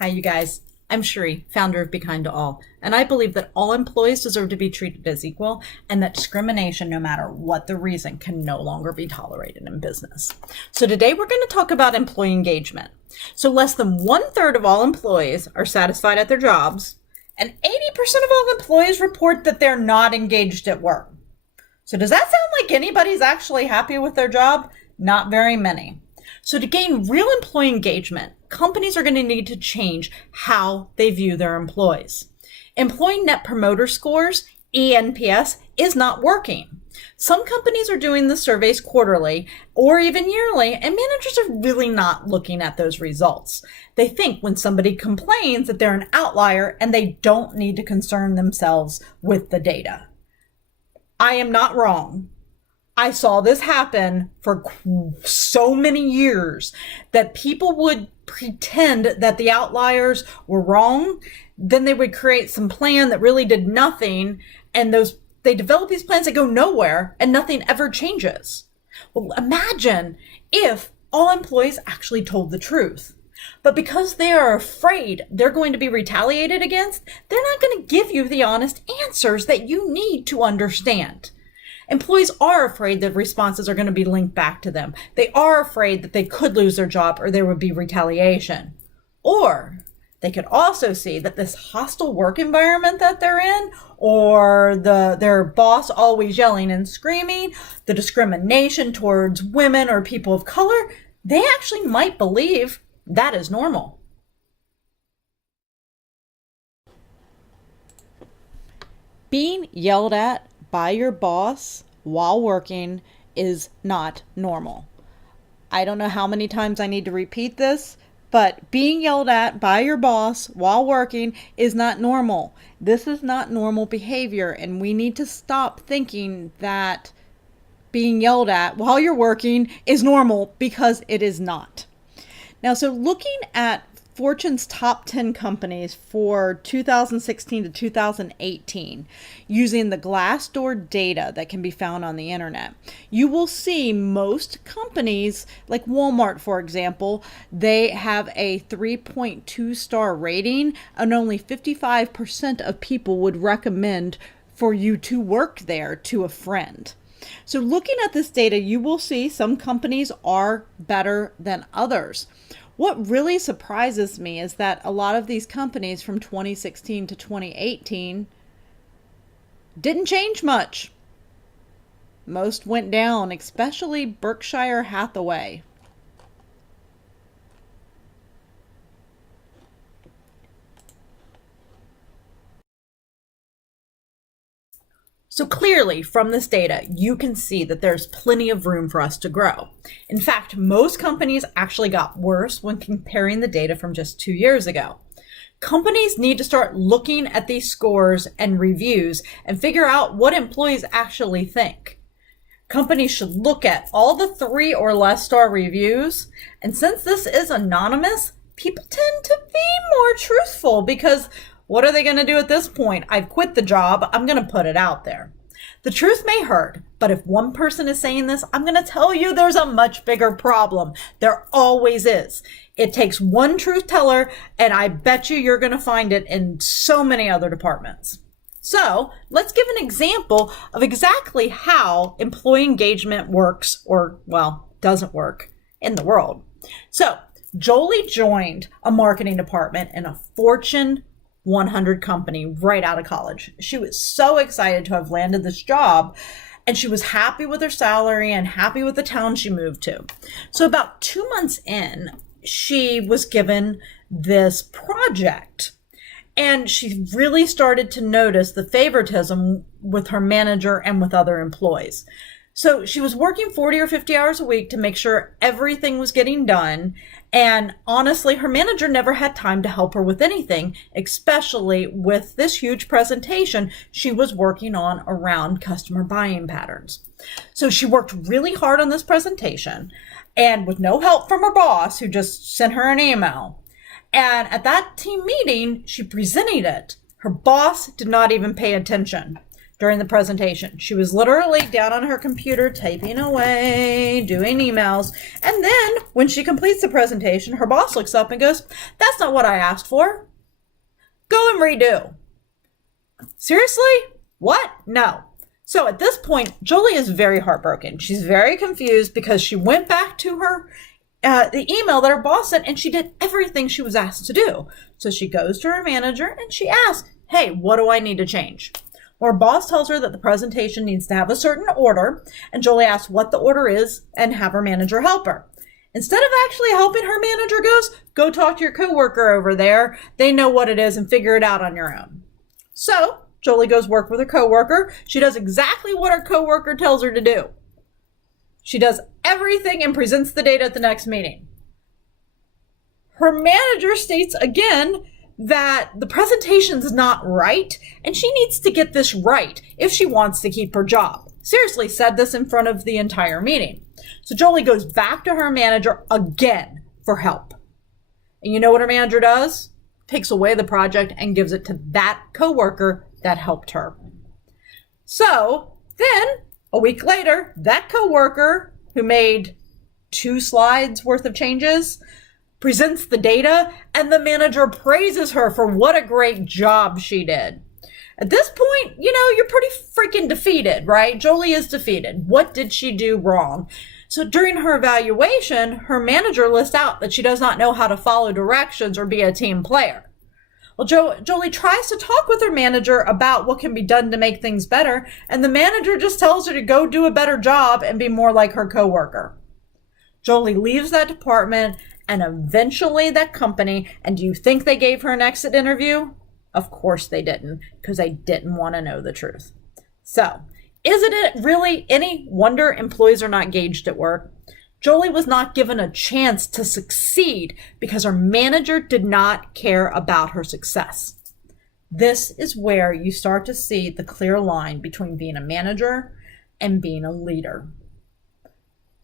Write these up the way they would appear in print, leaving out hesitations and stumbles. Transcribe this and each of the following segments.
Hi, you guys. I'm Sheree, founder of Be Kind to All, and I believe that all employees deserve to be treated as equal and that discrimination, no matter what the reason, can no longer be tolerated in business. So today we're going to talk about employee engagement. So less than 1/3 of all employees are satisfied at their jobs, and 80% of all employees report that they're not engaged at work. So does that sound like anybody's actually happy with their job? Not very many. So to gain real employee engagement, companies are going to need to change how they view their employees. Employee Net Promoter Scores, ENPS, is not working. Some companies are doing the surveys quarterly or even yearly, and managers are really not looking at those results. They think when somebody complains that they're an outlier and they don't need to concern themselves with the data. I am not wrong. I saw this happen for so many years that people would pretend that the outliers were wrong. Then they would create some plan that really did nothing. And they develop these plans that go nowhere and nothing ever changes. Well, imagine if all employees actually told the truth. But because they are afraid they're going to be retaliated against, they're not going to give you the honest answers that you need to understand. Employees are afraid that responses are going to be linked back to them. They are afraid that they could lose their job or there would be retaliation. Or they could also see that this hostile work environment that they're in, or their boss always yelling and screaming, the discrimination towards women or people of color, they actually might believe that is normal. Being yelled at by your boss while working is not normal. I don't know how many times I need to repeat this, but being yelled at by your boss while working is not normal. This is not normal behavior, and we need to stop thinking that being yelled at while you're working is normal, because it is not. Now, so looking at Fortune's top 10 companies for 2016 to 2018, using the Glassdoor data that can be found on the internet, you will see most companies, like Walmart, for example, they have a 3.2 star rating, and only 55% of people would recommend for you to work there to a friend. So looking at this data, you will see some companies are better than others. What really surprises me is that a lot of these companies from 2016 to 2018 didn't change much. Most went down, especially Berkshire Hathaway. So clearly from this data, you can see that there's plenty of room for us to grow. In fact, most companies actually got worse when comparing the data from just 2 years ago. Companies need to start looking at these scores and reviews and figure out what employees actually think. Companies should look at all the 3 or less star reviews. And since this is anonymous, people tend to be more truthful, because what are they going to do at this point? I've quit the job. I'm going to put it out there. The truth may hurt, but if one person is saying this, I'm going to tell you there's a much bigger problem. There always is. It takes one truth teller, and I bet you're going to find it in so many other departments. So let's give an example of exactly how employee engagement works, or, well, doesn't work in the world. So Jolie joined a marketing department in a Fortune 100 company right out of college. She was so excited to have landed this job, and she was happy with her salary and happy with the town she moved to. So about 2 months in, she was given this project, and she really started to notice the favoritism with her manager and with other employees. So she was working 40 or 50 hours a week to make sure everything was getting done. And honestly, her manager never had time to help her with anything, especially with this huge presentation she was working on around customer buying patterns. So she worked really hard on this presentation, and with no help from her boss, who just sent her an email. And at that team meeting, she presented it. Her boss did not even pay attention. during the presentation. She was literally down on her computer, typing away, doing emails. And then when she completes the presentation, her boss looks up and goes, "That's not what I asked for. Go and redo." Seriously? What? No. So at this point, Jolie is very heartbroken. She's very confused because she went back to her the email that her boss sent, and she did everything she was asked to do. So she goes to her manager and she asks, "Hey, what do I need to change?" Well, her boss tells her that the presentation needs to have a certain order, and Jolie asks what the order is and have her manager help her. Instead of actually helping, her manager goes, "Go talk to your coworker over there. They know what it is, and figure it out on your own." So Jolie goes work with her coworker. She does exactly what her coworker tells her to do. She does everything and presents the data at the next meeting. Her manager states again that the presentation's not right, and she needs to get this right if she wants to keep her job. Seriously, said this in front of the entire meeting. So Jolie goes back to her manager again for help. And you know what her manager does? Takes away the project and gives it to that coworker that helped her. So then a week later, that coworker who made 2 slides worth of changes presents the data, and the manager praises her for what a great job she did. At this point, you're pretty freaking defeated, right? Jolie is defeated. What did she do wrong? So during her evaluation, her manager lists out that she does not know how to follow directions or be a team player. Well, Jolie tries to talk with her manager about what can be done to make things better, and the manager just tells her to go do a better job and be more like her coworker. Jolie leaves that department and eventually that company, and do you think they gave her an exit interview? Of course they didn't, because they didn't want to know the truth. So, isn't it really any wonder employees are not gauged at work? Jolie was not given a chance to succeed because her manager did not care about her success. This is where you start to see the clear line between being a manager and being a leader.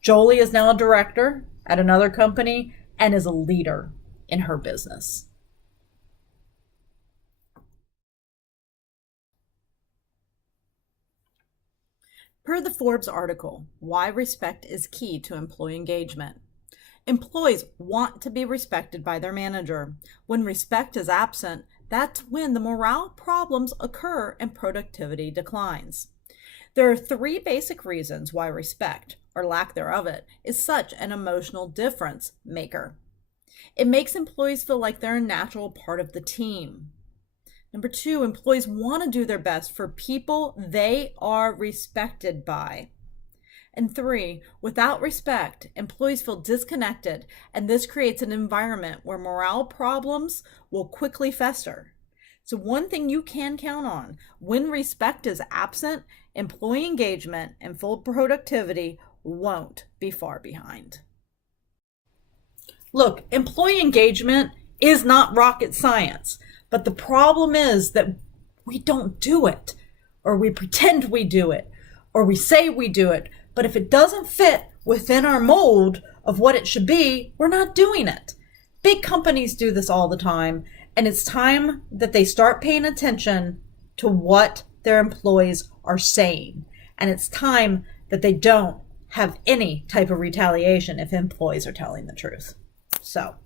Jolie is now a director at another company and is a leader in her business. Per the Forbes article, Why Respect is Key to Employee Engagement. Employees want to be respected by their manager. When respect is absent, that's when the morale problems occur and productivity declines. There are 3 basic reasons why respect, or lack thereof it, is such an emotional difference maker. It makes employees feel like they're a natural part of the team. Number 2, employees want to do their best for people they are respected by. And 3, without respect, employees feel disconnected, and this creates an environment where morale problems will quickly fester. So one thing you can count on, when respect is absent, employee engagement and full productivity won't be far behind. Look, employee engagement is not rocket science, but the problem is that we don't do it, or we pretend we do it, or we say we do it, but if it doesn't fit within our mold of what it should be, we're not doing it. Big companies do this all the time, and it's time that they start paying attention to what their employees are saying. And it's time that they don't have any type of retaliation if employees are telling the truth. So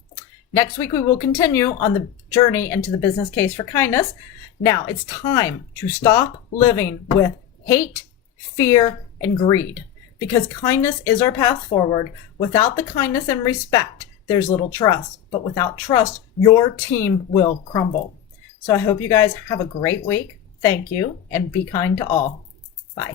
next week, we will continue on the journey into the business case for kindness. Now it's time to stop living with hate, fear, and greed, because kindness is our path forward. Without the kindness and respect, there's little trust. But without trust, your team will crumble. So I hope you guys have a great week. Thank you, and be kind to all. Bye.